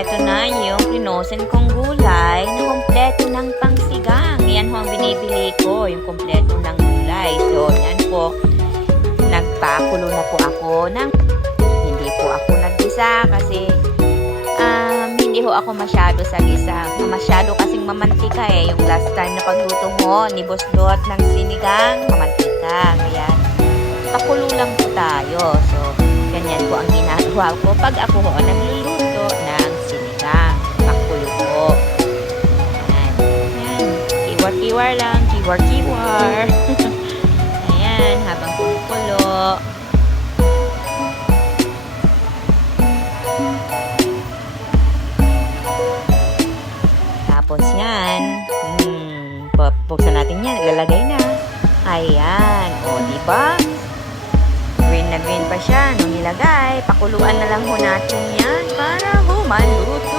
eto na yung prinosen kong gulay na kompleto ng pangsigang. Yan ho ang binibili ko, yung kompleto ng gulay. So, yan po. Nagpakulo na po ako ng hindi po ako naggisa kasi um, hindi ho ako masyado sa gisa. Masyado kasing mamantika eh. Yung last time na pagluto mo ni Boss Dot ng sinigang, mamantika. Kaya pakulo lang po tayo. So, ganyan po ang ginagawa ko pag ako ho nagluluto ng Kiwar-kiwar lang. Kiwar-kiwar. Ayan. Habang kumukulo. Tapos yan, hmm, buksan natin yan, ilalagay na. Ayan, o di ba? Green na green pa siya nung nilagay. Pakuluan na lang ho natin yan para ho maluto.